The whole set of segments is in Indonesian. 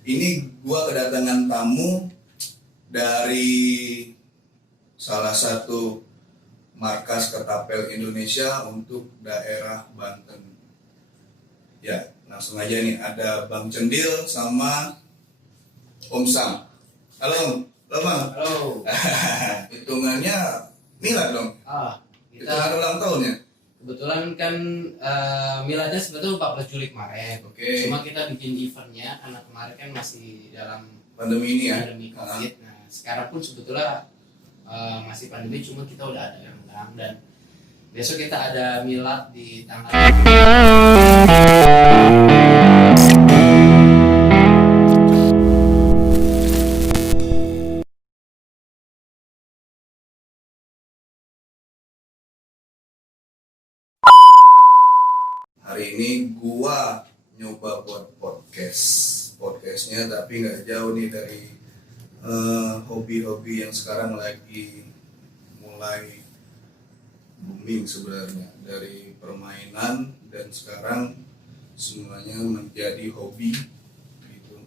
Ini gua kedatangan tamu dari salah satu markas ketapel Indonesia untuk daerah Banten. Ya, langsung aja nih, ada Bang Cendil sama Om Sam. Halo, halo Bang. Halo. Hitungannya milad dong. Hitungan ulang tahun ya. Kebetulan kan miladnya sebetulnya 14 Juli kemarin. Oke. Cuma kita bikin eventnya karena kemarin kan masih dalam Pandemi ini ya. pandemi COVID. Nah, sekarang pun sebetulnya masih pandemi, cuma kita udah ada yang undang, dan besok kita ada milad di tanggal Hari ini gua nyoba buat podcastnya, tapi nggak jauh nih dari hobi-hobi yang sekarang lagi mulai booming sebenarnya, dari permainan dan sekarang semuanya menjadi hobi gitu.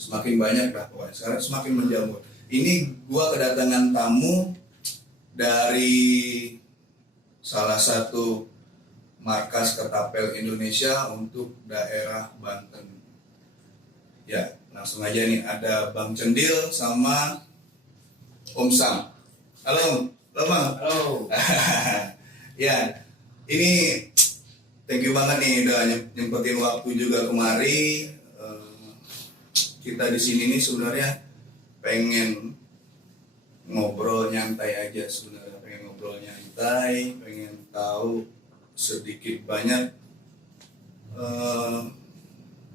Semakin banyak lah pokoknya, sekarang semakin menjamur. Ini gua kedatangan tamu dari salah satu markas ketapel Indonesia untuk daerah Banten. Ya, langsung aja nih, ada Bang Cendil sama Om Sam. Halo, halo Bang. Halo. Ya, ini thank you banget nih udah nyempetin waktu juga kemari. Kita di sini nih sebenarnya pengen ngobrol nyantai aja sebenarnya, pengen tahu sedikit banyak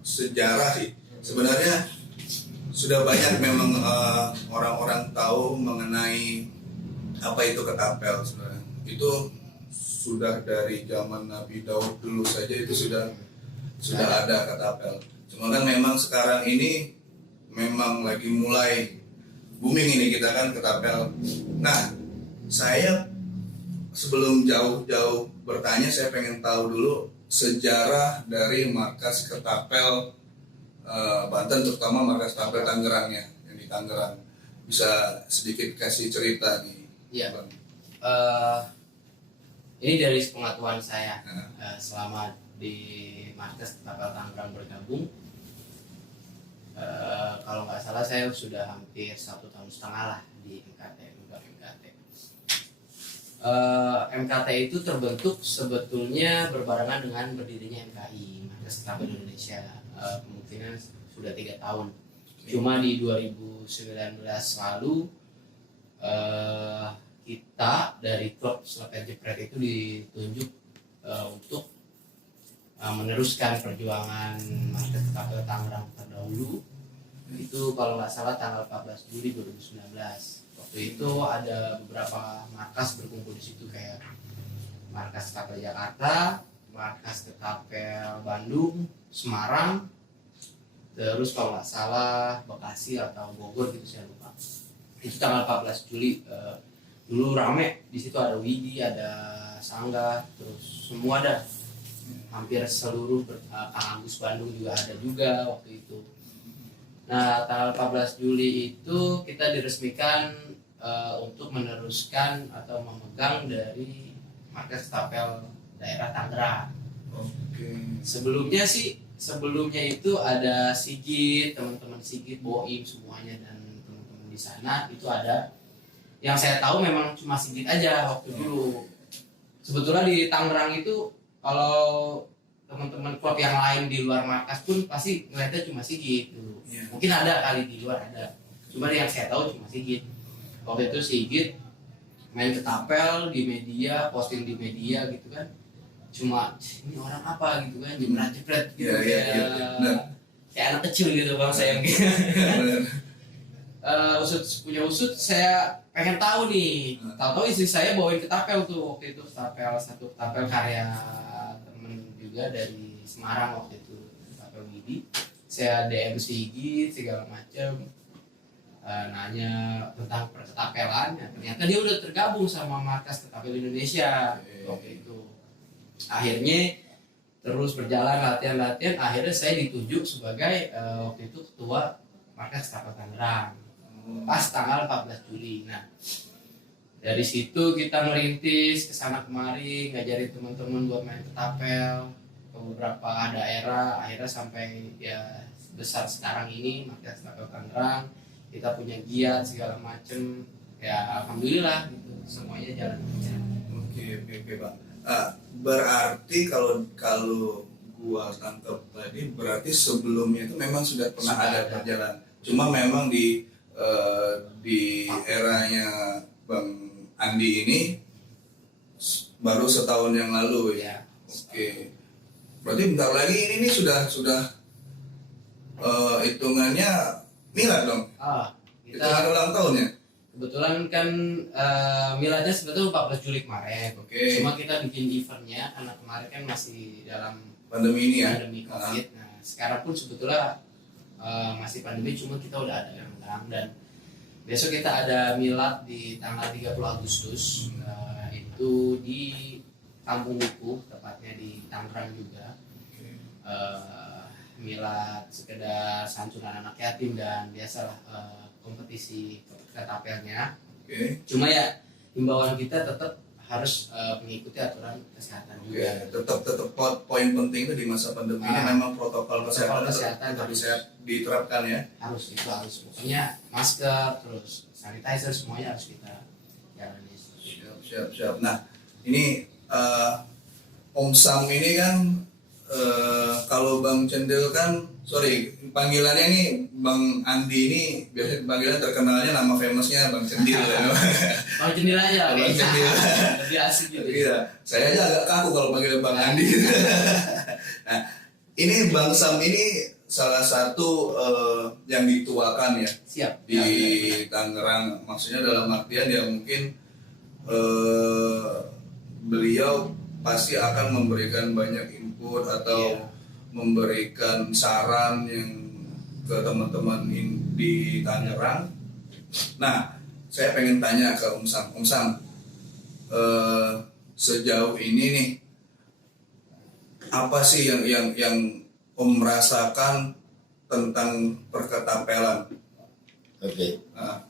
sejarah sih. Sebenarnya sudah banyak memang orang-orang tahu mengenai apa itu ketapel sebenarnya. Itu sudah dari zaman Nabi Daud dulu saja itu sudah ada ketapel. Cuma kan memang sekarang ini memang lagi mulai booming ini kita kan ketapel. Nah, saya sebelum jauh-jauh bertanya, saya pengen tahu dulu sejarah dari markas ketapel Banten, terutama markas ketapel Tangerangnya, yang di Tangerang. Bisa sedikit kasih cerita nih, Iya. Bang? Ini dari pengetahuan saya selama di markas ketapel Tangerang bergabung. Kalau nggak salah saya sudah hampir 1,5 tahun lah di MKT. MKT itu terbentuk sebetulnya berbarengan dengan berdirinya MKI, Markas Ketapel Indonesia. Kemungkinan sudah 3 tahun. Cuma di 2019 lalu kita dari klub Selapen Jepret itu ditunjuk untuk meneruskan perjuangan Markas Ketapel Tangerang terdahulu. Itu kalau nggak salah tanggal 14 Juli 2019. Waktu itu ada beberapa markas berkumpul di situ, kayak Markas Ketapel Jakarta, Markas Ketapel Bandung, Semarang, terus kalau nggak salah Bekasi atau Bogor gitu, saya lupa. Itu tanggal 14 Juli. Dulu rame di situ, ada Widi, ada Sangga, terus semua ada. Hampir seluruh Kang Agus Bandung juga ada juga waktu itu. Nah, tanggal 14 Juli itu kita diresmikan untuk meneruskan atau memegang dari Markas Ketapel daerah Tangerang. Oke. Sebelumnya itu ada Sigit, teman-teman Sigit, Boim semuanya, dan teman-teman di sana itu ada. Yang saya tahu memang cuma Sigit aja waktu dulu. Sebetulnya di Tangerang itu kalau teman-teman klub yang lain di luar markas pun pasti ngeliatnya cuma Sigit dulu. Mungkin ada kali di luar ada. Cuma yang saya tahu cuma Sigit. Waktu itu Sigit main ketapel di media, posting di media gitu kan. Cuma ini orang apa gitu kan, jepret gitu, kayak anak kecil gitu bang saya. Punya usut saya pengen tahu nih. Tahu istri saya bawain ketapel tuh waktu itu, satu ketapel karya temen juga dari Semarang waktu itu, ketapel Widi. Saya DM Sigit segala macam, nanya tentang perketapelannya. Ternyata dia udah tergabung sama Markas Ketapel Indonesia waktu itu. Akhirnya terus berjalan latihan, akhirnya saya ditunjuk sebagai waktu itu ketua Markas Ketapel Tangerang pas tanggal 14 Juli. Nah, dari situ kita merintis kesana kemari, ngajarin teman-teman buat main ketapel ke beberapa daerah, akhirnya sampai ya besar sekarang ini Markas Ketapel Tangerang. Kita punya giat segala macem, ya alhamdulillah gitu, semuanya jalan lancar. Oke Bang. Berarti kalau gua tangkap tadi berarti sebelumnya itu memang sudah pernah Sudah ada ada. perjalanan. Cuma memang di eranya Bang Andi ini baru setahun yang lalu ya. Ya, Oke. Berarti bentar lagi ini nih sudah hitungannya milad dong. kita Hitungan ulang tahunnya. kebetulan kan miladnya sebetulnya 14 Juli kemarin. Oke. Cuma kita bikin eventnya karena kemarin kan masih dalam Pandemi ini ya. pandemi COVID. Nah, sekarang pun sebetulnya masih pandemi, cuma kita udah ada yang undang, dan besok kita ada milad di tanggal 30 Agustus. Itu di Kampung Buku, tepatnya di Tangerang juga. Milad sekedar santunan anak yatim dan biasalah kompetisi ketapelnya. Oke. Cuma ya himbauan kita tetap harus mengikuti aturan kesehatan Ya, juga. tetap poin penting itu di masa pandemi ini memang protokol kesehatan tetap harus bisa diterapkan ya. harus pokoknya masker, terus sanitizer, semuanya harus kita jalani. Siap. Nah, ini Om Sam ini kan kalau Bang Cendil kan, sorry, panggilannya nih Bang Andi ini biasanya panggilan terkenalnya nama famousnya Bang Cendil ya. Kalau jendela aja, Bang Cendil. lebih asik gitu. Iya, saya aja agak kaku kalau panggil Bang Andi. Nah, ini Bang Sam ini salah satu yang dituakan ya Siap. di Ya, Tangerang. Maksudnya dalam artian ya mungkin beliau pasti akan memberikan banyak input atau Iya. memberikan saran yang ke teman-teman di Tangerang. Nah, saya pengen tanya ke Om Sam. Om Sam, sejauh ini nih apa sih yang Om rasakan tentang perketapelan? Oke, Nah,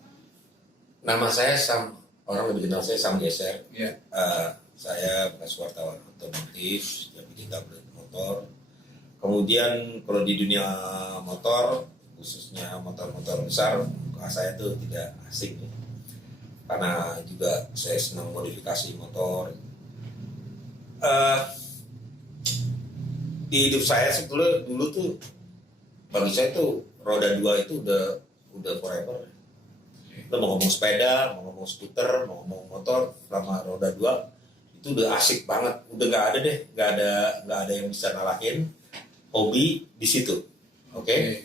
nama saya Sam, orang lebih kenal saya Sam Geser. ya, Saya bekas wartawan otomotif, yang bikin tablet motor. Kemudian kalau di dunia motor, khususnya motor-motor besar, saya tuh tidak asing ya. Karena juga saya senang modifikasi motor. Di hidup saya sebetulnya dulu tuh, bagi saya tuh roda 2 itu udah forever. Lo mau ngomong sepeda, mau ngomong skuter, mau ngomong motor, selama roda 2 itu udah asik banget, udah nggak ada yang bisa ngalahin hobi di situ. Oke.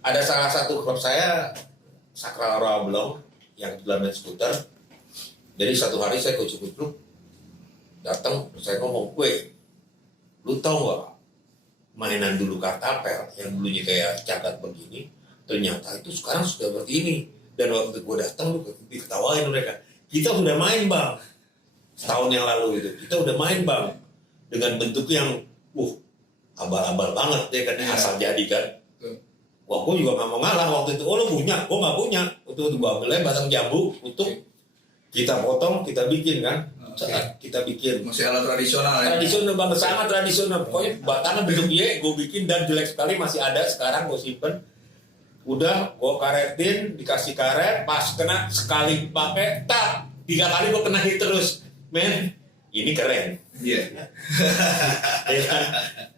Ada salah satu klub saya, Sakral Rawablong, yang jualan main skuter. Jadi satu hari saya kucuk-kucuk datang, saya ngomong, lu tau nggak mainan dulu kartapel yang dulunya kayak cagat begini, ternyata itu sekarang sudah seperti ini. Dan waktu gue datang, lu diketawain mereka, kita udah main bang, setahun yang lalu itu kita udah main bang, dengan bentuk yang abal-abal banget ya kan, asal jadi kan. Wah, gue juga nggak mau ngalah waktu itu. Oh, lo punya? Gue nggak punya. Itu gue ambilnya batang jambu untuk kita potong, kita bikin kan. Saat kita bikin masih alat tradisional ya. tradisional banget, sangat tradisional. Pokoknya batangan bentuk Y, gue bikin dan jelek sekali, masih ada sekarang, gue simpen. Udah, gue karetin, dikasih karet, pas kena sekali pakai, 3 kali gue kena hit terus. Men, ini keren. Iya. Ya kan?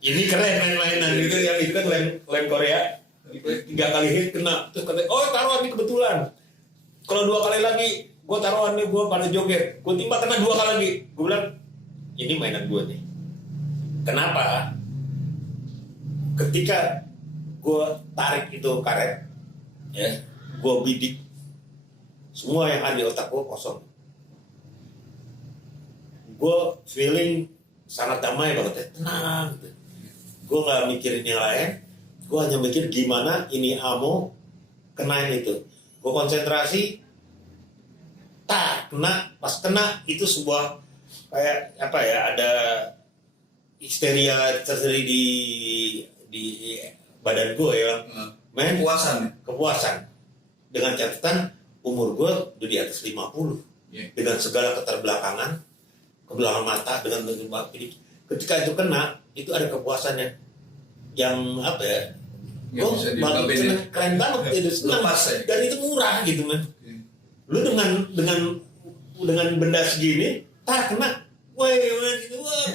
Ini keren main-mainan gitu, yang itu kan lem Korea. 3 kali hit kena, terus katanya, oh taruhan ini kebetulan. Kalau 2 kali lagi, gue taruhan nih, gue pada joget, gue timpa kena 2 kali lagi. Gue bilang, ini mainan gue nih. Kenapa? Ketika gue tarik itu karet, ya, gue bidik, semua yang ada di otak gue kosong. Gue feeling sangat damai banget, ya, tenang. Gitu. Gue nggak mikirin yang lain, gue hanya mikir gimana ini ammo kenain itu. Gue konsentrasi, kena, pas kena itu sebuah kayak apa ya, ada histeria tersendiri di badan gue ya, men, kepuasan dengan catatan umur gue udah di atas 50 dengan segala keterbelakangan, kebelakangan mata dengan ketika itu kena itu ada kepuasannya yang apa ya, gue keren banget itu senang dan itu murah gitu man. Lu dengan benda segini tar kena wah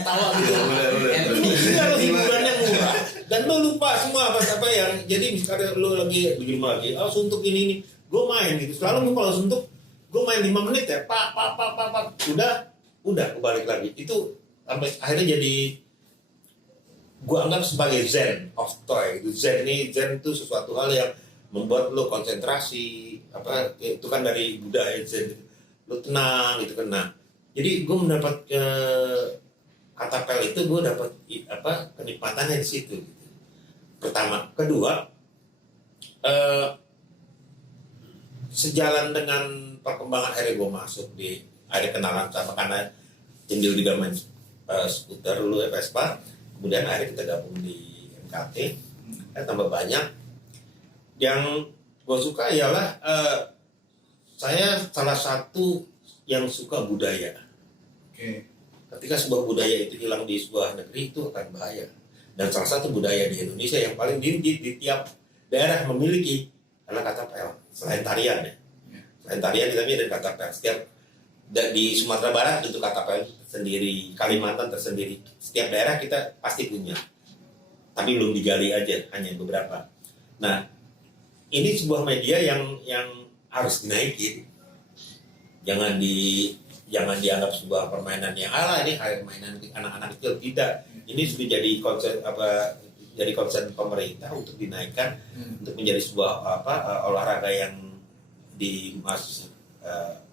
tawa gitu ini hiburannya murah dan lu lupa semua apa yang jadi misalnya lu lagi di rumah lagi suntuk ini gue main gitu selalu gue kalau suntuk gue main 5 menit ya pak udah kebalik lagi itu sampai akhirnya jadi gue anggap sebagai zen of toy itu zen itu sesuatu hal yang membuat lu konsentrasi apa itu kan dari budaya zen lu tenang gitu kan. Nah jadi gue mendapat kata pel itu gue dapat apa kenikmatannya di situ gitu. Pertama, kedua sejalan dengan perkembangan akhirnya gue masuk di akhirnya kenalan sama karena Cendil juga main skuter dulu Vespa, kemudian akhirnya kita gabung di MKT, tambah banyak. Yang gue suka ialah saya salah satu yang suka budaya. Ketika sebuah budaya itu hilang di sebuah negeri itu akan bahaya. Dan salah satu budaya di Indonesia yang paling di tiap daerah memiliki adalah katapel. Selain tarian ya. Selain tarian kita ada katapel. Setiap di Sumatera Barat itu katapel sendiri, Kalimantan tersendiri. Setiap daerah kita pasti punya. Tapi belum digali aja, hanya beberapa. Nah, ini sebuah media yang harus dinaikin. Jangan dianggap sebuah permainan yang ini mainan anak-anak kecil, tidak. Ini sudah jadi concern pemerintah untuk dinaikkan untuk menjadi sebuah olahraga yang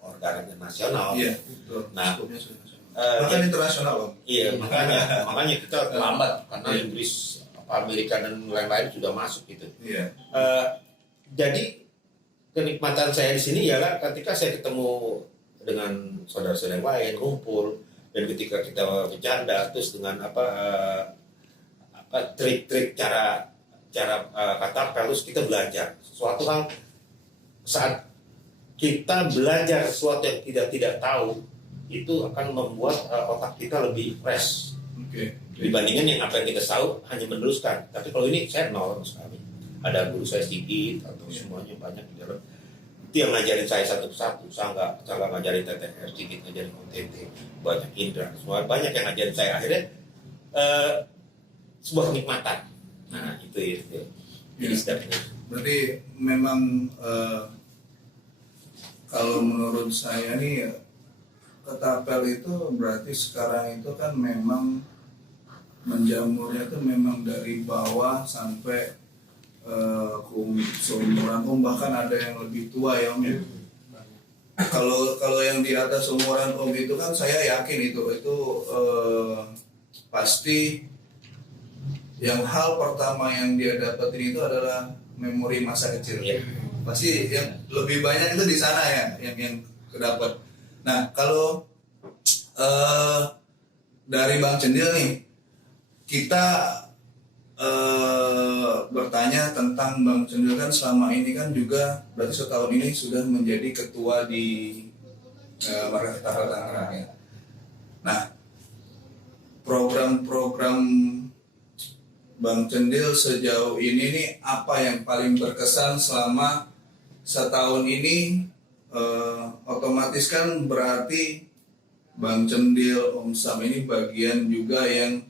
olahraga nasional. Iya, betul. Nah, bahkan internasional loh. Iya, makanya kita terlambat karena Inggris, Amerika dan lain-lain sudah masuk gitu. Iya. Jadi kenikmatan saya di sini ialah ketika saya ketemu dengan saudara-saudara yang lain kumpul dan ketika kita bercanda terus dengan trik-trik cara kata pelus kita belajar suatu hal saat kita belajar sesuatu yang tidak tahu itu akan membuat otak kita lebih fresh dibandingkan yang apa yang kita tahu hanya meneruskan. Tapi kalau ini saya nol sekali, ada guru saya sedikit atau semuanya banyak di dalam itu yang ngajarin saya satu persatu. Saya nggak ngajarin TTR sedikit, ngajarin OTT, banyak indra, semua banyak yang ngajarin saya. Akhirnya sebuah kenikmatan. Nah itu ya. Berarti memang kalau menurut saya nih ketapel itu berarti sekarang itu kan memang menjamurnya itu memang dari bawah sampai seumuran bahkan ada yang lebih tua ya Om ya. Kalau yang di atas umuran Om itu kan saya yakin itu pasti yang hal pertama yang dia dapetin itu adalah memori masa kecil. Pasti yang lebih banyak itu di sana ya yang kedapat. Nah kalau dari Bang Cendil nih kita bertanya tentang Bang Cendil kan selama ini kan juga berarti setahun ini sudah menjadi ketua di Marga Ketapel Tangerang ya. Nah program-program Bang Cendil sejauh ini nih apa yang paling berkesan selama setahun ini? Otomatis kan berarti Bang Cendil, Om Sam ini bagian juga yang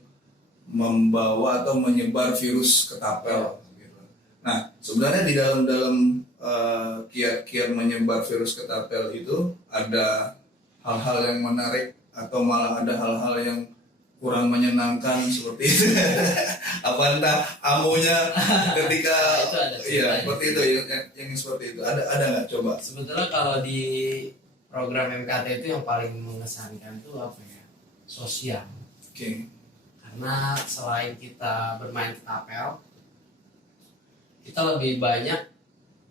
membawa atau menyebar virus ketapel. Nah, sebenarnya di dalam kiat-kiat menyebar virus ketapel itu ada hal-hal yang menarik atau malah ada hal-hal yang kurang menyenangkan seperti itu. Apa entah amunya ketika seperti itu yang seperti itu ada nggak coba? Sebetulnya kalau di program MKT itu yang paling mengesankan itu apa ya? Sosial. Karena selain kita bermain ketapel, kita lebih banyak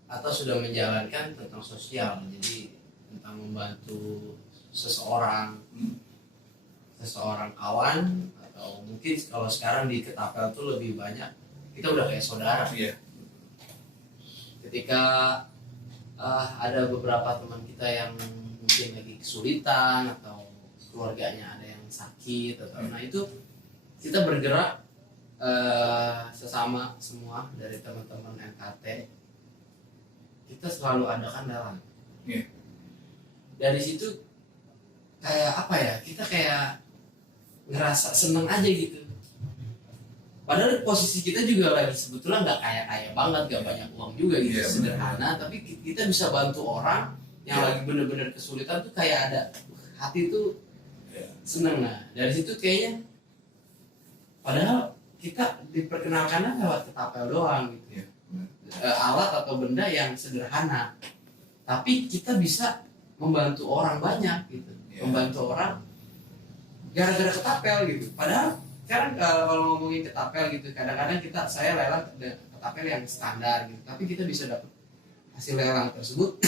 atau sudah menjalankan tentang sosial. Jadi tentang membantu seseorang kawan atau mungkin kalau sekarang di Ketapel tuh lebih banyak kita udah kayak saudara. Iya. Ketika ada beberapa teman kita yang mungkin lagi kesulitan atau keluarganya ada yang sakit atau nah itu kita bergerak sesama semua dari teman-teman NKT, kita selalu adakan dalam. Iya. Dari situ kayak apa ya, kita kayak ngerasa seneng aja gitu. Padahal posisi kita juga lagi sebetulnya nggak kaya banget, nggak banyak uang juga gitu, Iya, sederhana. Tapi kita bisa bantu orang yang lagi bener-bener kesulitan tuh kayak ada hati tuh seneng. Nah dari situ kayaknya, padahal kita diperkenalkannya lewat Ketapel doang gitu. Alat atau benda yang sederhana, tapi kita bisa membantu orang banyak gitu, membantu orang gara-gara Ketapel gitu. Padahal sekarang kalau ngomongin Ketapel gitu, kadang-kadang saya lelang Ketapel yang standar gitu, tapi kita bisa dapat hasil lelang tersebut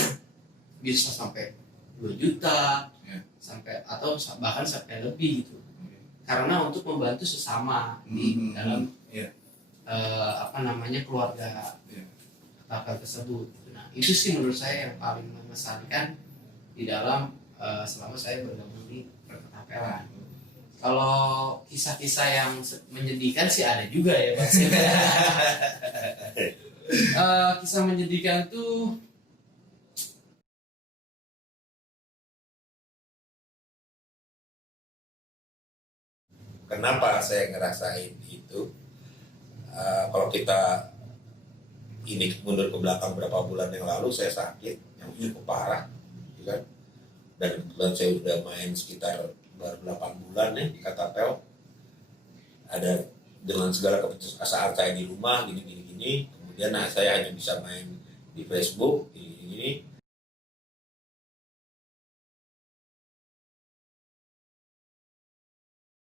bisa sampai 2 juta, sampai atau bahkan sampai lebih gitu, karena untuk membantu sesama di dalam keluarga Ketapel tersebut. Nah itu sih menurut saya yang paling mengesankan di dalam selama saya bergabung di perketapelan. Kalau kisah-kisah yang menyedihkan sih ada juga ya Mas. Kisah menyedihkan tuh Kenapa saya ngerasain itu? Kalau kita ini mundur ke belakang beberapa bulan yang lalu, saya sakit yang cukup parah, ya kan? Dan kebetulan saya udah main sekitar baru 8 bulan ya di Ketapel. Ada dengan segala keputusasaan saya di rumah gini. Kemudian saya hanya bisa main di Facebook gini.